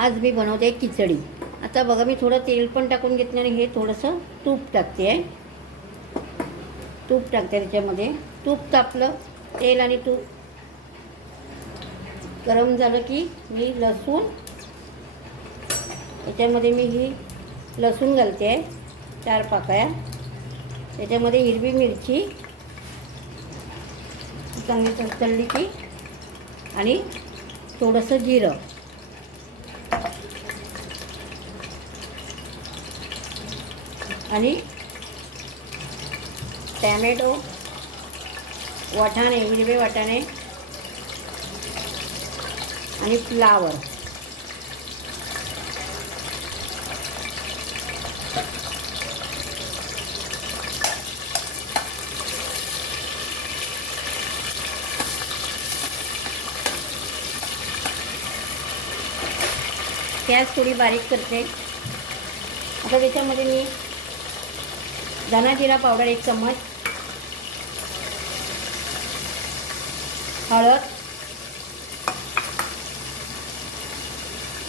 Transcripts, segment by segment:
आज मी बनवते खिचडी। आता बघा मी थोडं तेल पण टाकून घेतलं आणि हे थोडंसं तूप टाकते आहे। तूप टाकते त्याच्यामध्ये। तूप तापलं, तेल आणि तूप गरम झालं की मी लसूण, त्याच्यामध्ये मी ही लसूण घालते आहे 4 पाकळ्या। त्याच्यामध्ये हिरवी मिरची चांगली तळली की आणि थोडंसं जिरं आणि टॅमॅटो, वाटाणे, हिरवे वाटाणे आणि फ्लावर। गॅस थोडी बारीक करते। आता त्याच्यामध्ये मी धना जिरा पावडर 1 चम्मच, हळद,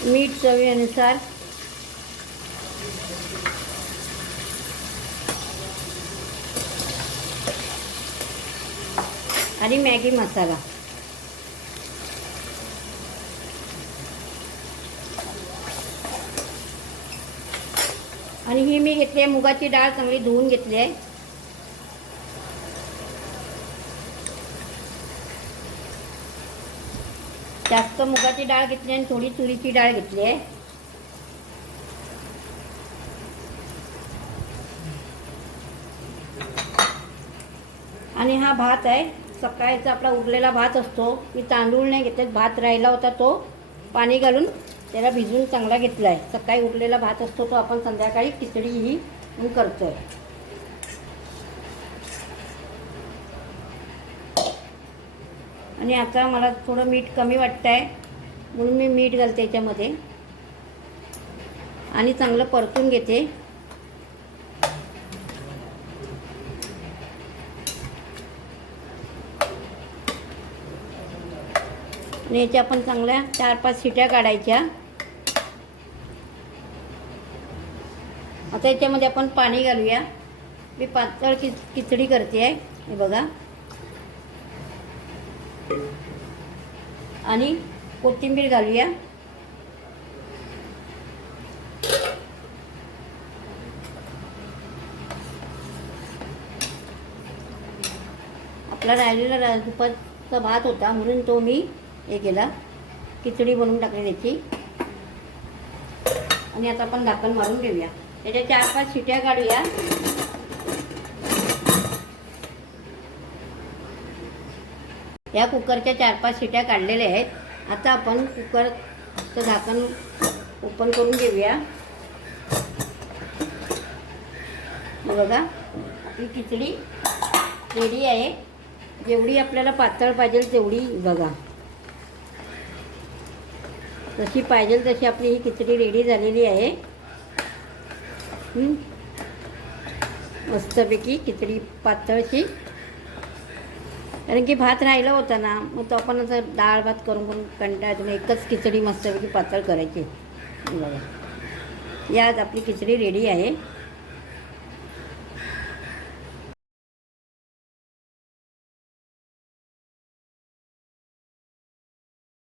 मीठ चवीनुसार, आणि मॅगी मसाला। आणि ही मी घेतली आहे मुगाची डाळ, चांगली धुवून घेतली आहे। जास्त मुगाची डाळ घेतली आणि थोडी तुरीची डाळ घेतली आहे। आणि हा भात आहे, सकाळचा आपला उरलेला भात असतो। मी तांदूळ नाही घेतले, भात राहिला होता तो पाणी घालून त्याला भिजवून चांगला घेतला आहे। सकाळी उरलेला भात असतो तो आपण संध्याकाळी खिचडी ही करतो आहे। आणि आता मला थोडं मीठ कमी वाटतं आहे म्हणून मी मीठ घालते याच्यामध्ये आणि चांगलं परतून घेते। आणि याच्या आपण चांगल्या 4-5 शिट्या काढायच्या। आता याच्यामध्ये आपण पाणी घालूया। मी पातळ खिचडी करते आहे, हे बघा। आणि कोथिंबीर घालूया। आपला राहिलेला दुपारचा भात होता म्हणून तो मी हे केला, खिचडी बनवून टाकली त्याची। आणि आता आपण झाकण मारून घेऊया, त्याच्या 4-5 शिट्या काढूया। या कुकरच्या 4-5 शिट्या काढलेल्या आहेत। आता आपण कुकरचं झाकण ओपन करून घेऊया। बघा आपली खिचडी रेडी आहे। जेवढी आपल्याला पातळ पाहिजे तेवढी बघा, जशी पाहिजे तशी आपली ही खिचडी रेडी झालेली आहे। मस्तपैकी खिचडी पातळची, कारण की भात राहिला होता ना, मग तो आपण असं डाळ भात करून कंटाळून एकच खिचडी मस्तपैकी पातळ करायची। बघा यात आपली खिचडी रेडी आहे।